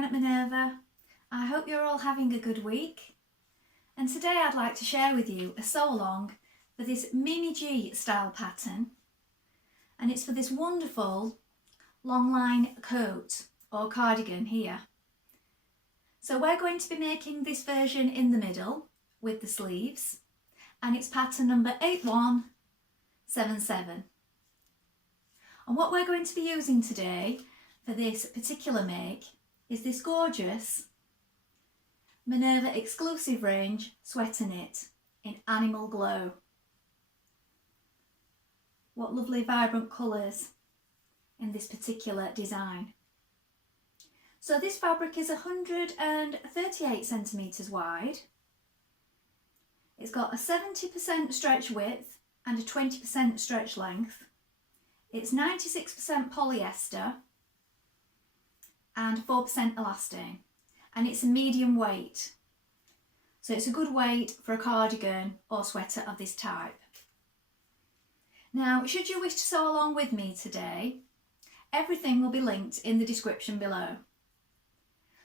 Dianne at Minerva. I hope you're all having a good week. And today I'd like to share with you a sew along for this Mini G style pattern. And it's for this wonderful long line coat or cardigan here. So we're going to be making this version in the middle with the sleeves, and it's pattern number 8177. And what we're going to be using today for this particular make is this gorgeous Minerva exclusive range sweater knit in Animal Glow. What lovely vibrant colours in this particular design. So this fabric is 138 centimetres wide. It's got a 70% stretch width and a 20% stretch length. It's 96% polyester and 4% elastane, and it's a medium weight. So it's a good weight for a cardigan or sweater of this type. Now, should you wish to sew along with me today, everything will be linked in the description below.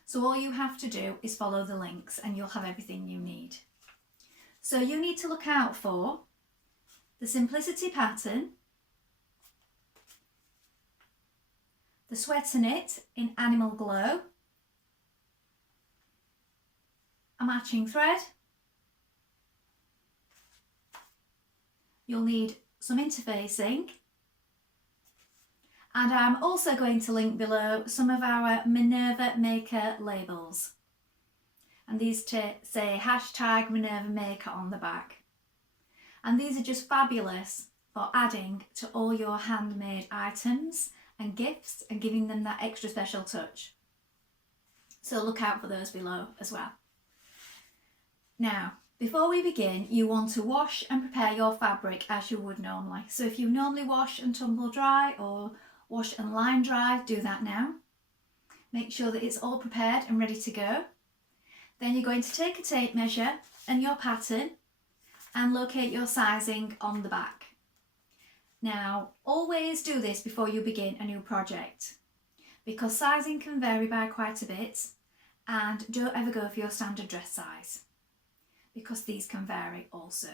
So all you have to do is follow the links and you'll have everything you need. So you need to look out for the Simplicity pattern, the sweater knit in Animal Glow, a matching thread. You'll need some interfacing, and I'm also going to link below some of our Minerva Maker labels, and these say hashtag Minerva Maker on the back, and these are just fabulous for adding to all your handmade items and gifts and giving them that extra special touch. So look out for those below as well. Now, before we begin, you want to wash and prepare your fabric as you would normally. So if you normally wash and tumble dry or wash and line dry, do that now. Make sure that it's all prepared and ready to go. Then you're going to take a tape measure and your pattern and locate your sizing on the back. Now, always do this before you begin a new project, because sizing can vary by quite a bit, and don't ever go for your standard dress size, because these can vary also.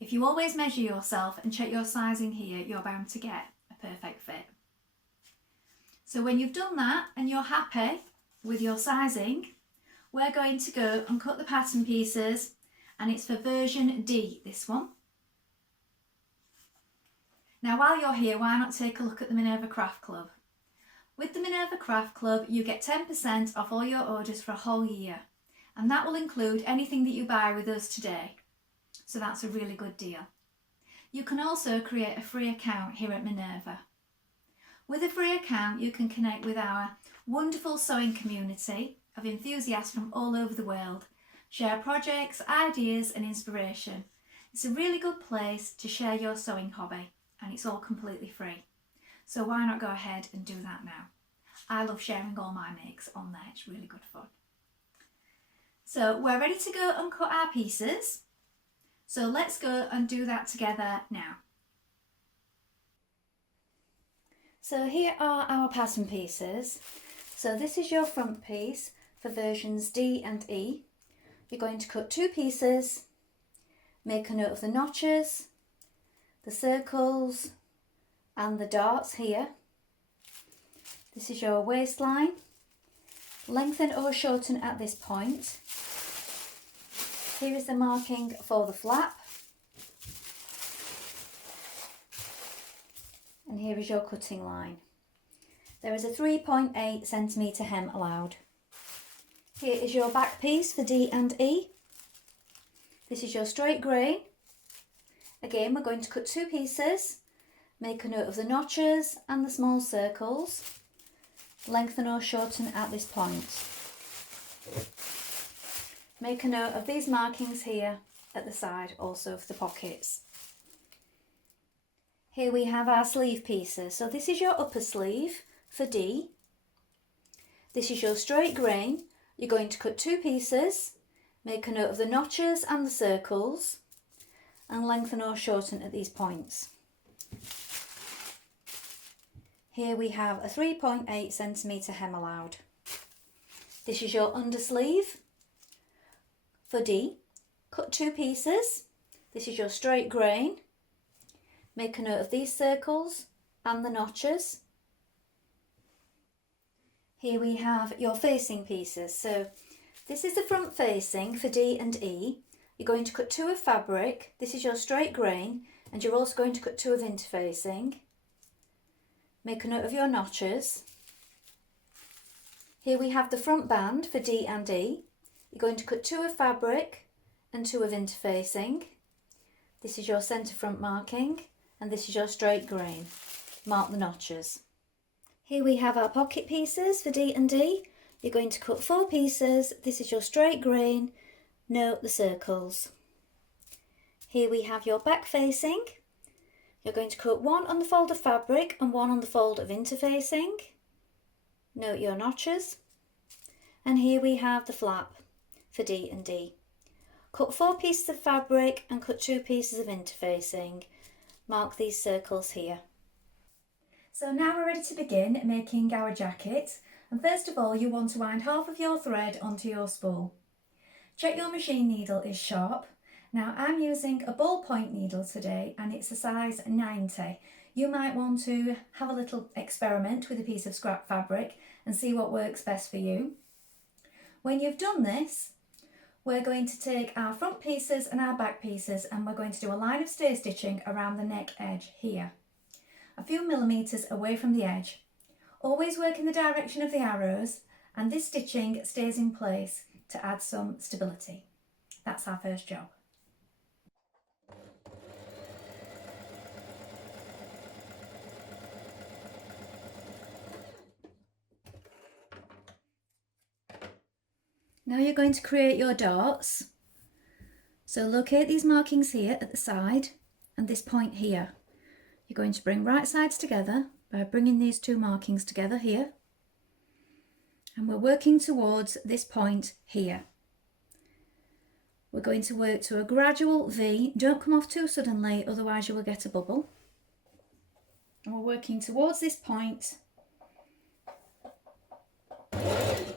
If you always measure yourself and check your sizing here, you're bound to get a perfect fit. So when you've done that and you're happy with your sizing, we're going to go and cut the pattern pieces, and it's for version D, this one. Now while you're here, why not take a look at the Minerva Craft Club? With the Minerva Craft Club, you get 10% off all your orders for a whole year, and that will include anything that you buy with us today. So that's a really good deal. You can also create a free account here at Minerva. With a free account, you can connect with our wonderful sewing community of enthusiasts from all over the world, share projects, ideas and inspiration. It's a really good place to share your sewing hobby, and it's all completely free. So why not go ahead and do that now? I love sharing all my makes on there, it's really good fun. So we're ready to go and cut our pieces. So let's go and do that together now. So here are our pattern pieces. So this is your front piece for versions D and E. You're going to cut two pieces, make a note of the notches, the circles and the darts here. This is your waistline. Lengthen or shorten at this point. Here is the marking for the flap. And here is your cutting line. There is a 3.8 centimetre hem allowed. Here is your back piece for D and E. This is your straight grain. Again, we're going to cut two pieces, make a note of the notches and the small circles, lengthen or shorten at this point. Make a note of these markings here at the side, also for the pockets. Here we have our sleeve pieces. So this is your upper sleeve for D. This is your straight grain. You're going to cut two pieces, make a note of the notches and the circles, and lengthen or shorten at these points. Here we have a 3.8 centimetre hem allowed. This is your undersleeve. For D, cut 2 pieces. This is your straight grain. Make a note of these circles and the notches. Here we have your facing pieces. So this is the front facing for D and E. You're going to cut 2 of fabric. This is your straight grain, and you're also going to cut 2 of interfacing. Make a note of your notches. Here we have the front band for D and E. You're going to cut 2 of fabric and 2 of interfacing. This is your centre front marking, and this is your straight grain. Mark the notches. Here we have our pocket pieces for D and E. You're going to cut 4 pieces. This is your straight grain. Note the circles. Here we have your back facing. You're going to cut 1 on the fold of fabric and 1 on the fold of interfacing. Note your notches. And here we have the flap for D and D. Cut 4 pieces of fabric and cut 2 pieces of interfacing. Mark these circles here. So now we're ready to begin making our jacket, and first of all you want to wind half of your thread onto your spool. Check your machine needle is sharp. Now I'm using a ballpoint needle today and it's a size 90. You might want to have a little experiment with a piece of scrap fabric and see what works best for you. When you've done this, we're going to take our front pieces and our back pieces and we're going to do a line of stay stitching around the neck edge here, a few millimetres away from the edge. Always work in the direction of the arrows, and this stitching stays in place to add some stability. That's our first job. Now you're going to create your darts. So locate these markings here at the side and this point here. You're going to bring right sides together by bringing these 2 markings together here. And we're working towards this point here. We're going to work to a gradual V. Don't come off too suddenly, otherwise you will get a bubble. And we're working towards this point,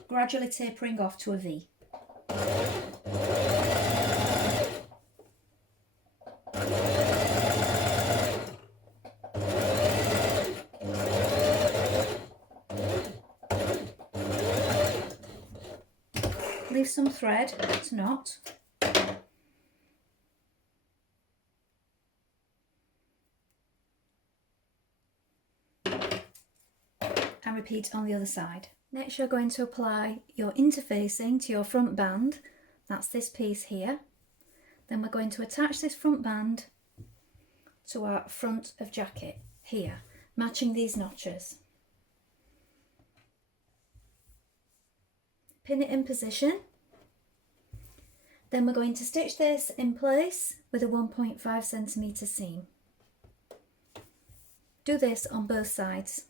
gradually tapering off to a V. Leave some thread to knot. And repeat on the other side. Next you're going to apply your interfacing to your front band. That's this piece here. Then we're going to attach this front band to our front of jacket here, matching these notches. Pin it in position. Then we're going to stitch this in place with a 1.5 centimetre seam. Do this on both sides.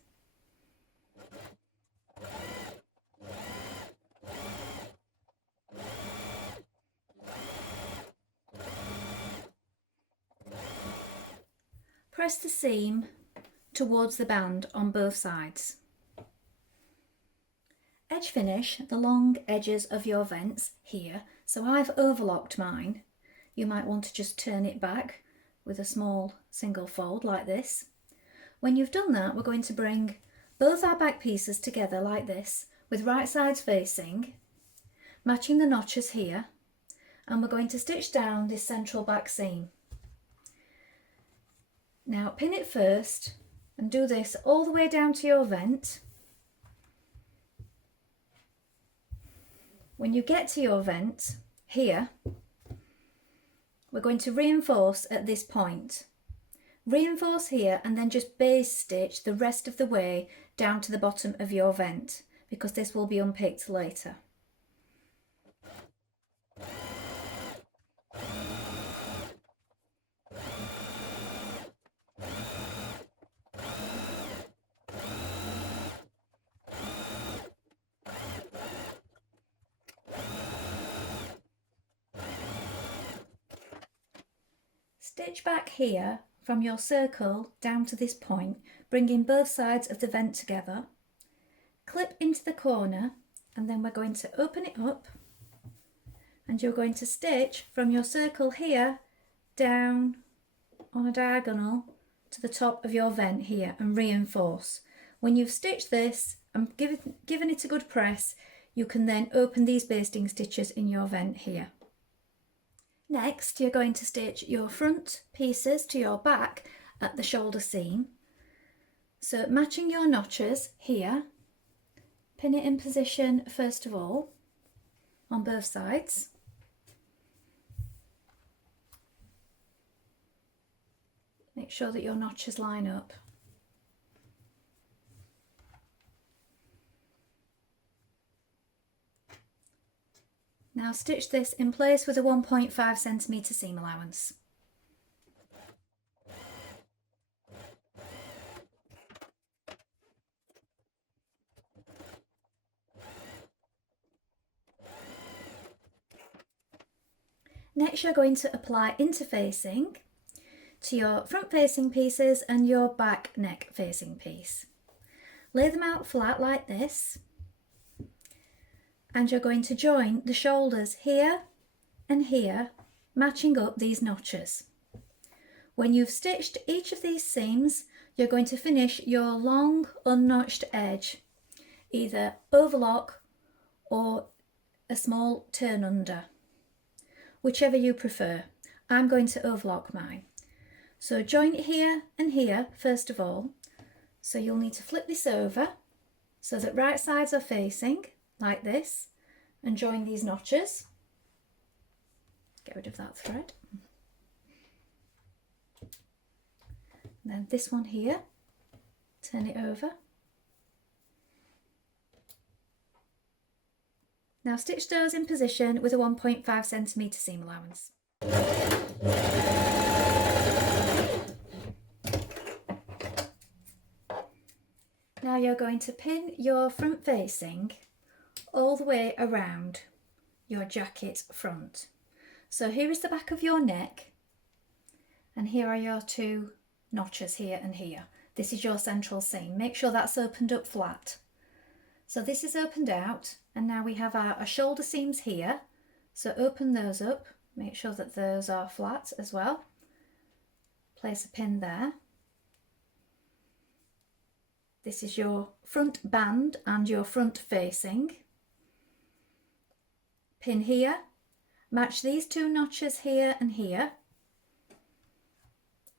Press the seam towards the band on both sides. Edge finish the long edges of your vents here, so I've overlocked mine. You might want to just turn it back with a small single fold like this. When you've done that, we're going to bring both our back pieces together like this with right sides facing, matching the notches here, and we're going to stitch down this central back seam. Now pin it first and do this all the way down to your vent. When you get to your vent here, we're going to reinforce at this point. Reinforce here and then just base stitch the rest of the way down to the bottom of your vent, because this will be unpicked later. Stitch back here from your circle down to this point, bringing both sides of the vent together. Clip into the corner and then we're going to open it up, and you're going to stitch from your circle here down on a diagonal to the top of your vent here and reinforce. When you've stitched this and given it a good press, you can then open these basting stitches in your vent here. Next, you're going to stitch your front pieces to your back at the shoulder seam. So matching your notches here, pin it in position first of all on both sides. Make sure that your notches line up. Now stitch this in place with a 1.5 centimetre seam allowance. Next, you're going to apply interfacing to your front facing pieces and your back neck facing piece. Lay them out flat like this, and you're going to join the shoulders here and here, matching up these notches. When you've stitched each of these seams, you're going to finish your long unnotched edge, either overlock or a small turn under, whichever you prefer. I'm going to overlock mine. So join it here and here first of all. So you'll need to flip this over so that right sides are facing like this, and join these notches. Get rid of that thread. And then this one here, turn it over. Now stitch those in position with a 1.5 centimetre seam allowance. Now you're going to pin your front facing all the way around your jacket front. So here is the back of your neck, and here are your two notches here and here. This is your central seam. Make sure that's opened up flat. So this is opened out, and now we have our shoulder seams here. So open those up, make sure that those are flat as well. Place a pin there. This is your front band and your front facing. Pin here, match these two notches here and here,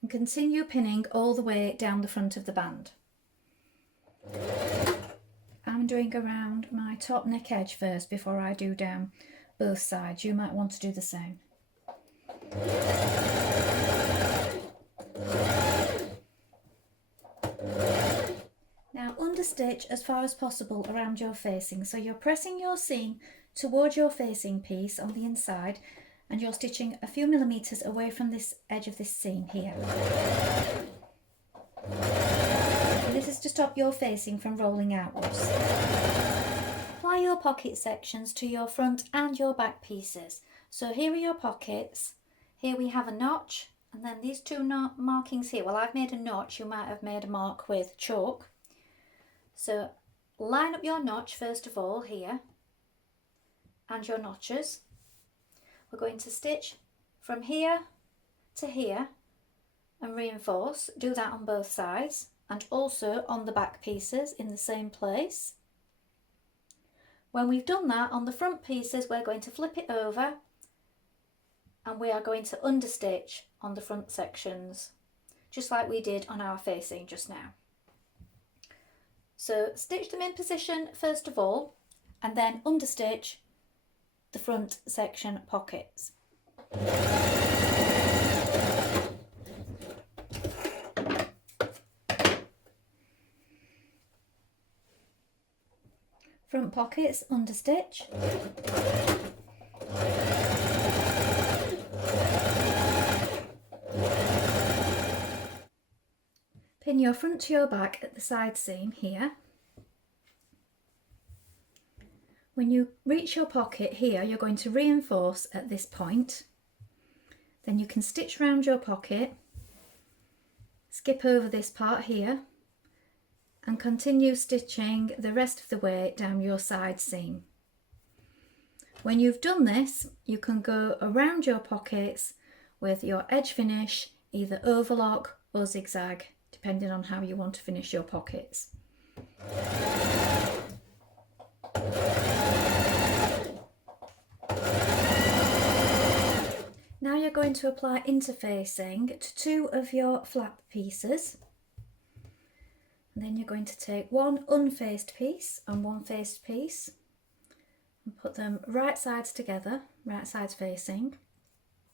and continue pinning all the way down the front of the band. I'm doing around my top neck edge first before I do down both sides. You might want to do the same. Now understitch as far as possible around your facing. So you're pressing your seam towards your facing piece on the inside, and you're stitching a few millimetres away from this edge of this seam here. And this is to stop your facing from rolling outwards. Apply your pocket sections to your front and your back pieces. So here are your pockets. Here we have a notch, and then these two markings here. Well, I've made a notch, you might have made a mark with chalk. So line up your notch first of all here, and your notches. We're going to stitch from here to here and reinforce. Do that on both sides and also on the back pieces in the same place. When we've done that on the front pieces, we're going to flip it over and we are going to understitch on the front sections, just like we did on our facing just now. So stitch them in position first of all, and then understitch the front section pockets. Front pockets, understitch. Pin your front to your back at the side seam here. When you reach your pocket here, you're going to reinforce at this point. Then you can stitch round your pocket, skip over this part here, and continue stitching the rest of the way down your side seam. When you've done this, you can go around your pockets with your edge finish, either overlock or zigzag, depending on how you want to finish your pockets. Now you're going to apply interfacing to two of your flap pieces. And then you're going to take one unfaced piece and one faced piece and put them right sides together, right sides facing.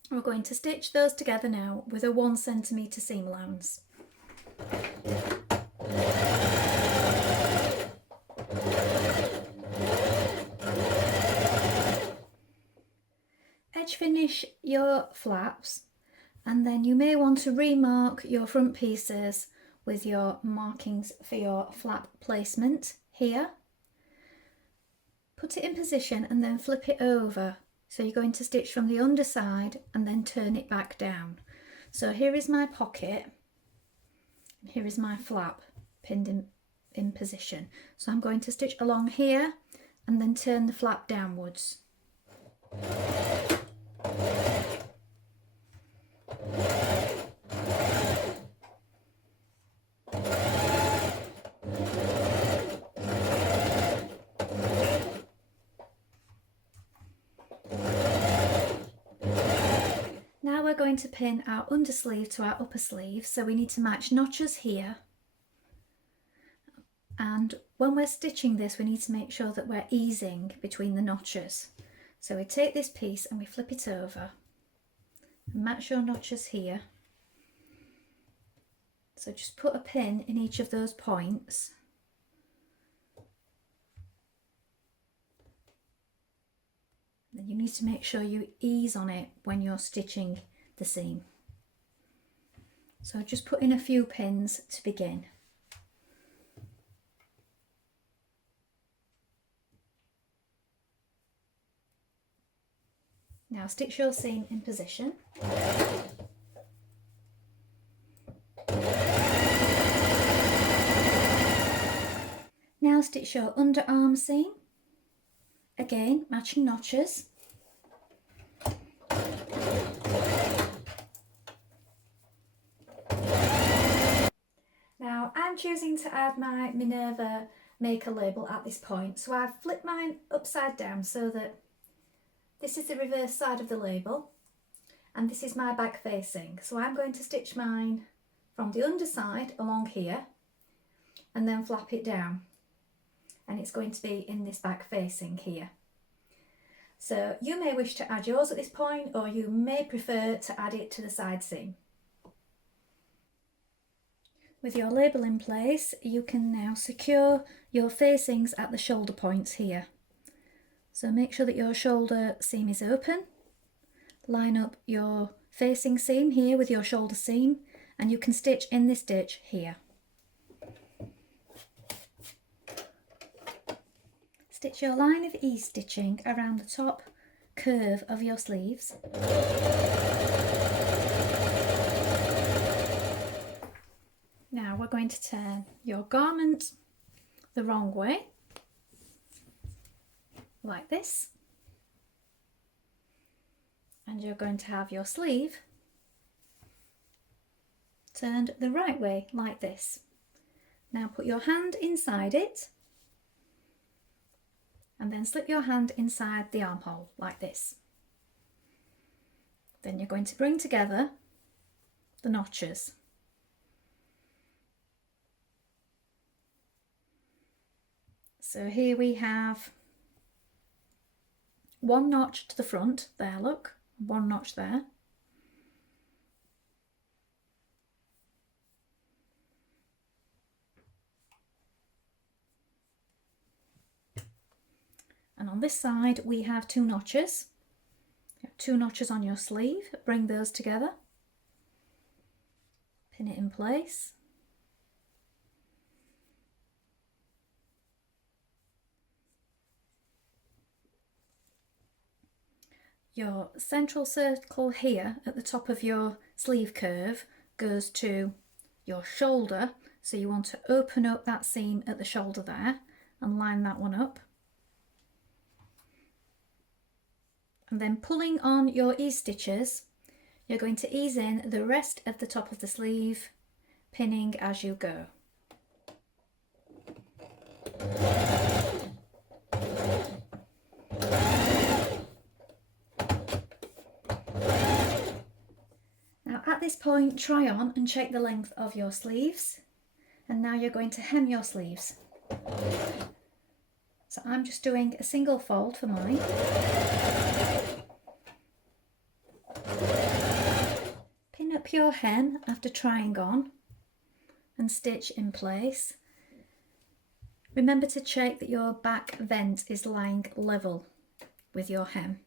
We're going to stitch those together now with a 1 centimetre seam allowance. Edge finish your flaps, and then you may want to remark your front pieces with your markings for your flap placement here. Put it in position and then flip it over. So you're going to stitch from the underside and then turn it back down. So here is my pocket, here is my flap pinned in position. So I'm going to stitch along here and then turn the flap downwards. Now we're going to pin our undersleeve to our upper sleeve, so we need to match notches here. And when we're stitching this, we need to make sure that we're easing between the notches. So we take this piece and we flip it over and match your notches here. So just put a pin in each of those points. Then you need to make sure you ease on it when you're stitching the seam. So just put in a few pins to begin. Now stitch your seam in position. Now stitch your underarm seam. Again, matching notches. Now I'm choosing to add my Minerva maker label at this point, so I've flipped mine upside down so that this is the reverse side of the label and this is my back facing. So I'm going to stitch mine from the underside along here and then flap it down, and it's going to be in this back facing here. So you may wish to add yours at this point, or you may prefer to add it to the side seam. With your label in place, you can now secure your facings at the shoulder points here. So make sure that your shoulder seam is open, line up your facing seam here with your shoulder seam, and you can stitch in this stitch here. Stitch your line of ease stitching around the top curve of your sleeves. Now we're going to turn your garment the wrong way, like this, and you're going to have your sleeve turned the right way, like this. Now put your hand inside it and then slip your hand inside the armhole like this. Then you're going to bring together the notches. So here we have one notch to the front, there look, one notch there. And on this side we have two notches. You have two notches on your sleeve, bring those together, pin it in place. Your central circle here at the top of your sleeve curve goes to your shoulder. So you want to open up that seam at the shoulder there and line that one up. And then pulling on your ease stitches, you're going to ease in the rest of the top of the sleeve, pinning as you go. Now at this point, try on and check the length of your sleeves. And now you're going to hem your sleeves. So I'm just doing a single fold for mine. Pin up your hem after trying on and stitch in place. Remember to check that your back vent is lying level with your hem.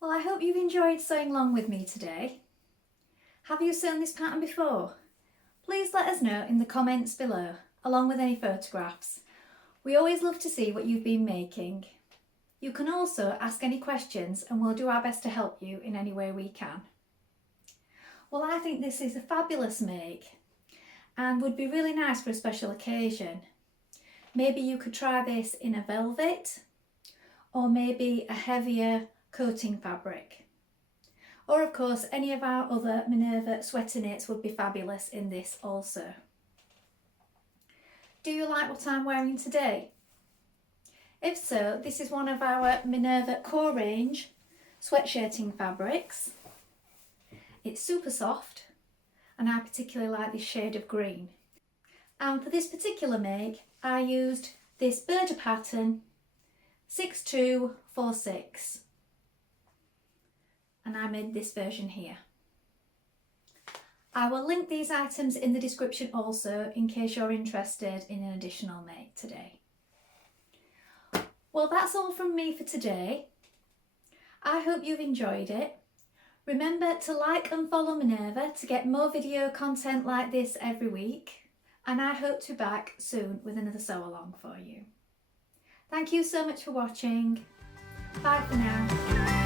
Well, I hope you've enjoyed sewing along with me today. Have you sewn this pattern before? Please let us know in the comments below, along with any photographs. We always love to see what you've been making. You can also ask any questions and we'll do our best to help you in any way we can. Well, I think this is a fabulous make and would be really nice for a special occasion. Maybe you could try this in a velvet or maybe a heavier coating fabric. Or of course any of our other Minerva sweater knits would be fabulous in this also. Do you like what I'm wearing today? If so, this is one of our Minerva core range sweatshirting fabrics. It's super soft and I particularly like this shade of green. And for this particular make I used this Birder pattern 6246. And I made this version here. I will link these items in the description also in case you're interested in an additional make today. Well, that's all from me for today. I hope you've enjoyed it. Remember to like and follow Minerva to get more video content like this every week. And I hope to be back soon with another sew along for you. Thank you so much for watching. Bye for now.